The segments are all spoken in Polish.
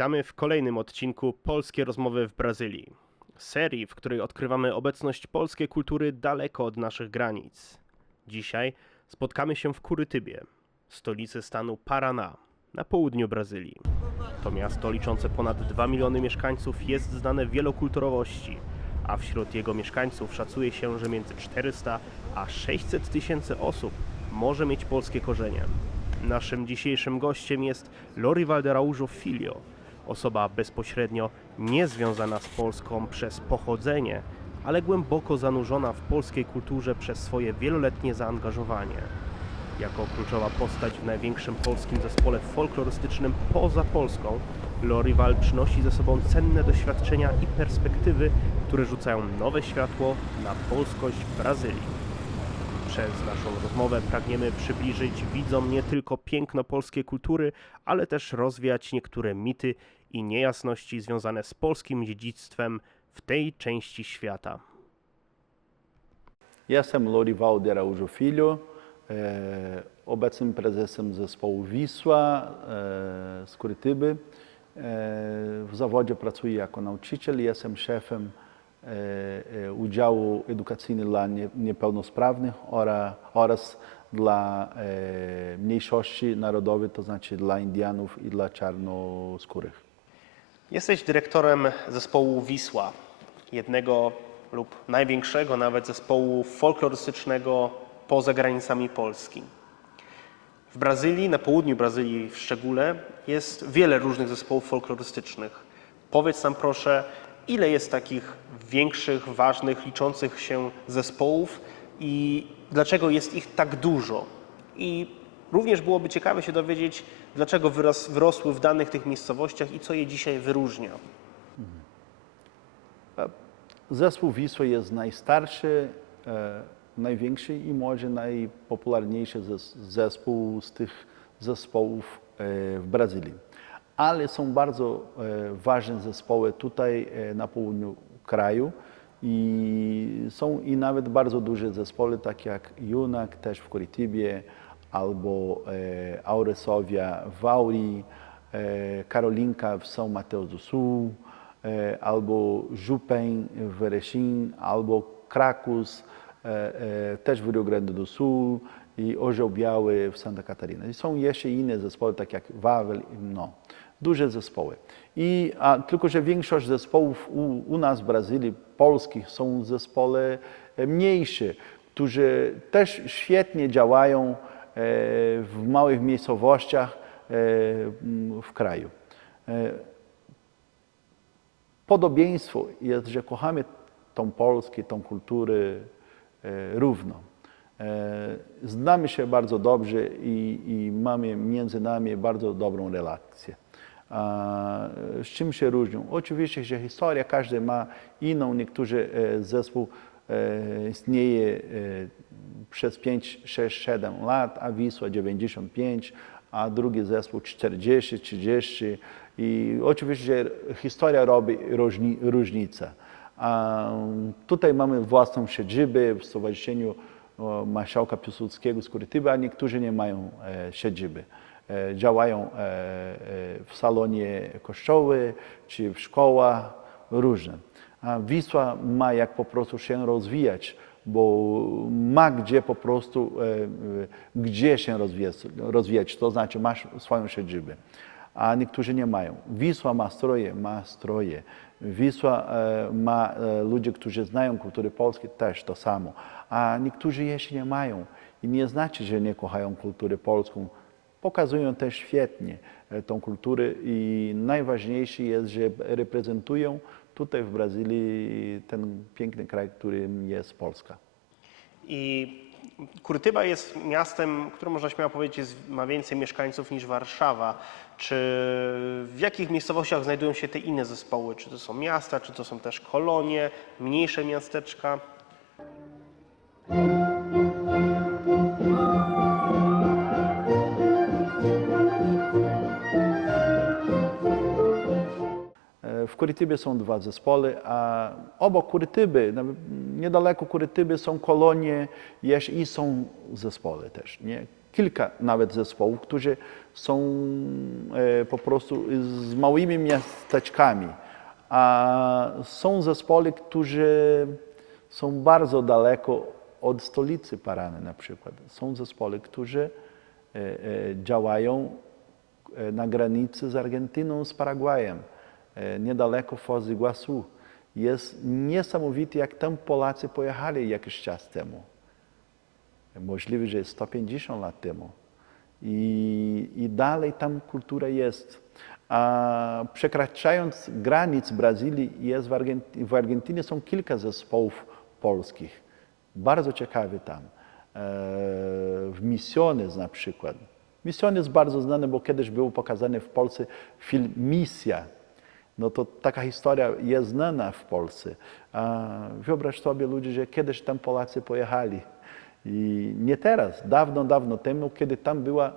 Witamy w kolejnym odcinku Polskie rozmowy w Brazylii. Serii, w której odkrywamy obecność polskiej kultury daleko od naszych granic. Dzisiaj spotkamy się w Kurytybie, stolicy stanu Paraná, na południu Brazylii. To miasto liczące ponad 2 miliony mieszkańców jest znane wielokulturowości, a wśród jego mieszkańców szacuje się, że między 400 a 600 tysięcy osób może mieć polskie korzenie. Naszym dzisiejszym gościem jest Lorival de Filho, osoba bezpośrednio niezwiązana z Polską przez pochodzenie, ale głęboko zanurzona w polskiej kulturze przez swoje wieloletnie zaangażowanie. Jako kluczowa postać w największym polskim zespole folklorystycznym poza Polską, Lorival przynosi ze sobą cenne doświadczenia i perspektywy, które rzucają nowe światło na polskość Brazylii. Przez naszą rozmowę pragniemy przybliżyć widzom nie tylko piękno polskiej kultury, ale też rozwiać niektóre mity i niejasności związane z polskim dziedzictwem w tej części świata. Jestem Lorival de Araújo Filho, e, obecnym prezesem zespołu Wisła e, z Kurytyby. E, w zawodzie pracuję jako nauczyciel, jestem szefem e, e, udziału edukacyjnego dla nie, niepełnosprawnych oraz, dla mniejszości narodowych, to znaczy dla Indianów i dla czarnoskórych. Jesteś dyrektorem zespołu Wisła, jednego lub największego nawet zespołu folklorystycznego poza granicami Polski. W Brazylii, na południu Brazylii w szczególe, jest wiele różnych zespołów folklorystycznych. Powiedz nam proszę, ile jest takich większych, ważnych, liczących się zespołów i dlaczego jest ich tak dużo? I również byłoby ciekawe się dowiedzieć, dlaczego wyros, wyrosły w danych tych miejscowościach i co je dzisiaj wyróżnia. Zespół Wisła jest najstarszy, e, największy i może najpopularniejszy zes- zespół z tych zespołów e, w Brazylii. Ale są bardzo e, ważne zespoły tutaj e, na południu kraju i są i nawet bardzo duże zespoły, takie jak Junak też w Kurytybie albo e, Auresowia w Auri, e, Karolinka w São Mateus do Sul, e, albo Żupeń w Erechim, albo Krakus e, e, też w Rio Grande do Sul i Orzeł Biały w Santa Catarina. I są jeszcze inne zespoły, tak jak Wawel, no, duże zespoły. I, a, tylko, że większość zespołów u, u nas w Brazylii, polskich, są zespoły e, mniejsze, którzy też świetnie działają w małych miejscowościach e, w kraju. E, Podobieństwo jest, że kochamy tą Polskę, tą kulturę e, równo. E, Znamy się bardzo dobrze i, i mamy między nami bardzo dobrą relację. A, Z czym się różnią? Oczywiście, że historia każdy ma inną. Niektórzy e, zespół e, istnieje e, przez 5, 6, 7 lat, a Wisła 95, a drugi zespół 40, 30 i oczywiście historia robi różni, różnicę. A tutaj mamy własną siedzibę w Stowarzyszeniu o, Marszałka Piłsudskiego z Kurytyby, a niektórzy nie mają e, siedziby. E, działają e, e, w salonie kościoły czy w szkołach różne. A Wisła ma jak po prostu się rozwijać, bo ma gdzie po prostu, e, e, gdzie się rozwijać, rozwijać, to znaczy masz swoją siedzibę, a niektórzy nie mają. Wisła ma stroje, ma stroje. Wisła e, ma ludzie, którzy znają kulturę polską, też to samo, a niektórzy jeszcze nie mają. I nie znaczy, że nie kochają kultury polską. Pokazują też świetnie e, tą kulturę i najważniejsze jest, że reprezentują tutaj w Brazylii ten piękny kraj, którym jest Polska. I Kurtyba jest miastem, które można śmiało powiedzieć ma więcej mieszkańców niż Warszawa. Czy w jakich miejscowościach znajdują się te inne zespoły? Czy to są miasta, czy to są też kolonie, mniejsze miasteczka? Kurytybie są dwa zespoły, a obok Kurytyby, niedaleko Kurytyby są kolonie jeszcze i są zespoły też. Nie? kilka nawet zespołów, którzy są e, po prostu z małymi miasteczkami, a są zespoły, którzy są bardzo daleko od stolicy Parany na przykład. Są zespoły, którzy e, e, działają na granicy z Argentyną, z Paragwajem, niedaleko Foz do Iguaçu. Jest niesamowite, jak tam Polacy pojechali jakiś czas temu. Możliwe, że 150 lat temu. I, I dalej tam kultura jest. A przekraczając granic Brazylii, jest w, w Argentynie są kilka zespołów polskich. Bardzo ciekawe tam. E, w Misiones na przykład. Misiones bardzo znany, bo kiedyś był pokazany w Polsce film Misja. No to taka historia jest znana w Polsce. A wyobraź sobie że kiedyś tam Polacy pojechali. I nie teraz, dawno, dawno temu, kiedy tam była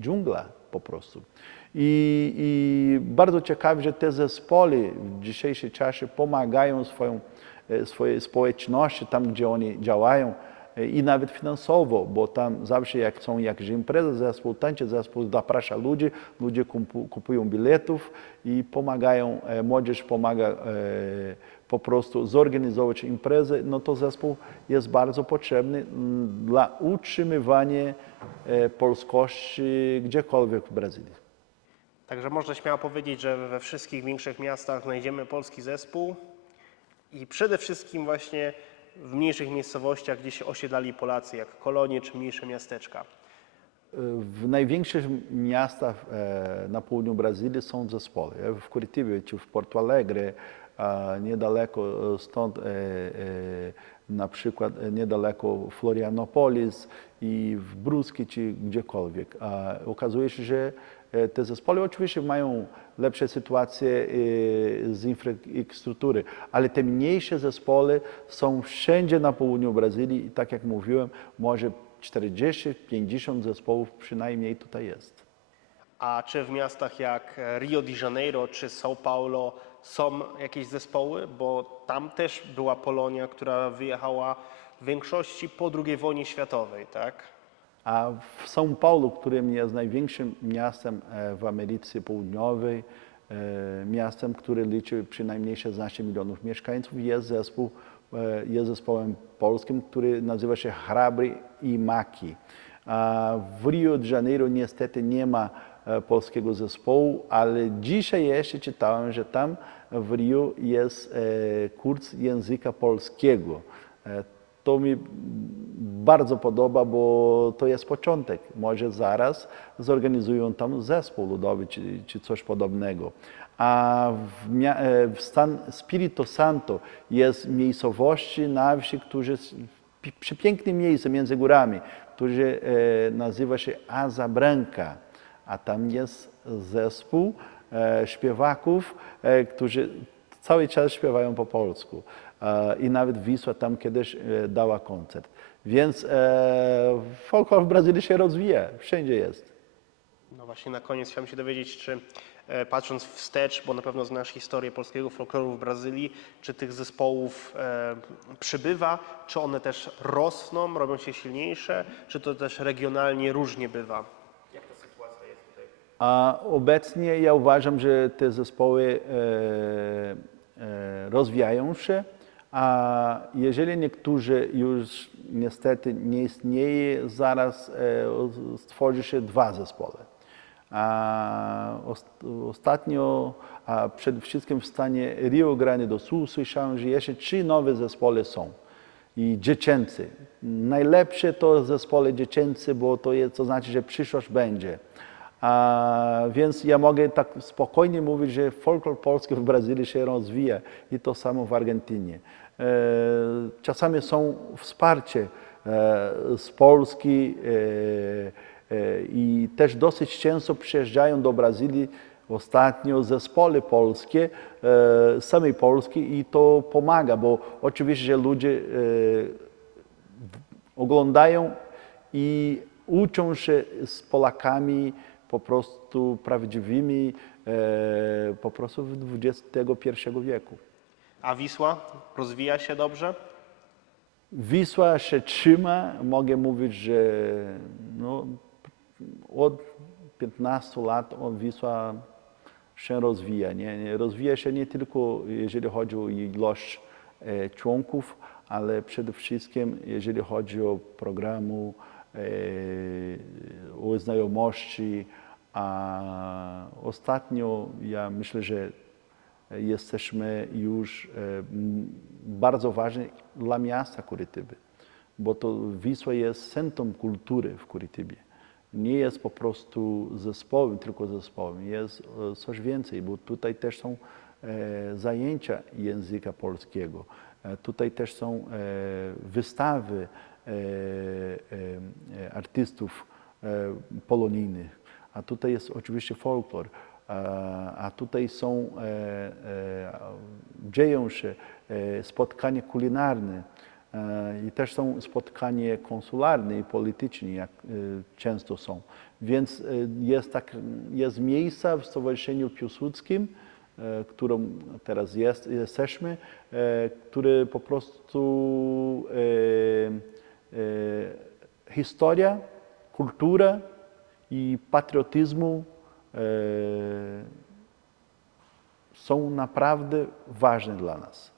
dżungla po prostu. I, I bardzo ciekawe, że te zespoły w dzisiejszym czasie pomagają swoją, e, swojej społeczności tam, gdzie oni działają i nawet finansowo, bo tam zawsze jak są jakieś imprezy, zespół tańczy, zespół zaprasza ludzi, ludzie kupu, kupują biletów i pomagają, e, młodzież pomaga e, po prostu zorganizować imprezę, no to zespół jest bardzo potrzebny mm, dla utrzymywania e, polskości gdziekolwiek w Brazylii. Także można śmiało powiedzieć, że we wszystkich większych miastach znajdziemy polski zespół i przede wszystkim właśnie w mniejszych miejscowościach, gdzie się osiedlali Polacy, jak kolonie czy mniejsze miasteczka. W największych miastach e, na południu Brazylii są zespoły. W Curitiba czy w Porto Alegre, niedaleko stąd, e, e, na przykład e, niedaleko Florianopolis i w Brusque czy gdziekolwiek. Okazuje się, że e, te zespoły oczywiście mają lepsze sytuacje e, z infrastruktury, ale te mniejsze zespoły są wszędzie na południu Brazylii i tak jak mówiłem, może 40-50 zespołów przynajmniej tutaj jest. A czy w miastach jak Rio de Janeiro czy São Paulo są jakieś zespoły? Bo tam też była Polonia, która wyjechała w większości po II wojnie światowej, tak? A w São Paulo, którym jest największym miastem e, w Ameryce Południowej, e, miastem, które liczy przynajmniej 16 milionów mieszkańców, jest zespół, e, jest zespołem polskim, który nazywa się Hrabry i Maki. W Rio de Janeiro niestety nie ma polskiego zespołu, ale dzisiaj jeszcze czytałem, że tam w Rio jest kurs języka polskiego. To mi bardzo podoba, bo to jest początek. Może zaraz zorganizują tam zespół ludowy czy, czy coś podobnego. A w, e, w Spirito Santo jest miejscowości na wsi, którzy przepiękne miejsce między górami, które e, nazywa się Asa Branca, a tam jest zespół e, śpiewaków, e, którzy cały czas śpiewają po polsku. E, I nawet Wisła tam kiedyś e, dała koncert. Więc e, folklor w Brazylii się rozwija, wszędzie jest. No właśnie na koniec chciałem się dowiedzieć, czy e, patrząc wstecz, bo na pewno znasz historię polskiego folkloru w Brazylii, czy tych zespołów e, przybywa, czy one też rosną, robią się silniejsze, czy to też regionalnie różnie bywa? Jak ta sytuacja jest tutaj? A obecnie ja uważam, że te zespoły e, e, rozwijają się, a jeżeli niektórzy już niestety nie istnieje, zaraz e, stworzy się dwa zespoły. Ostatnio, przede wszystkim w stanie Rio Grande do Sul słyszałem, że jeszcze trzy nowe zespoły są i dziecięcy. Najlepsze to zespoły dziecięce, bo to, jest, to znaczy, że przyszłość będzie. A, więc ja mogę tak spokojnie mówić, że folklor polski w Brazylii się rozwija i to samo w Argentynie. E, czasami są wsparcie e, z Polski e, i też dosyć często przyjeżdżają do Brazylii ostatnio zespoły polskie, samej Polski i to pomaga, bo oczywiście że ludzie oglądają i uczą się z Polakami po prostu prawdziwymi e, po prostu w XXI wieku. A Wisła rozwija się dobrze? Wisła się trzyma, mogę mówić, że No, od 15 lat Wisła się rozwija. Nie? Rozwija się nie tylko jeżeli chodzi o ilość e, członków, ale przede wszystkim jeżeli chodzi o programu, o znajomości, a ostatnio ja myślę, że jesteśmy już e, bardzo ważni dla miasta Kurytyby, bo to Wisła jest centrum kultury w Kurytybie. Nie jest po prostu zespołem, tylko zespołem, jest e, coś więcej, bo tutaj też są e, zajęcia języka polskiego, e, tutaj też są e, wystawy e, e, e, artystów e, polonijnych, a tutaj jest oczywiście folklor, a, tutaj są, e, e, dzieją się e, spotkania kulinarne e, i też są spotkania konsularne i polityczne, jak e, często są. Więc e, jest, tak, jest miejsce w Stowarzyszeniu Piłsudskim, e, którą teraz jest, jesteśmy, e, które po prostu e, e, historia, kultura i patriotyzmu e, są naprawdę ważne dla nas.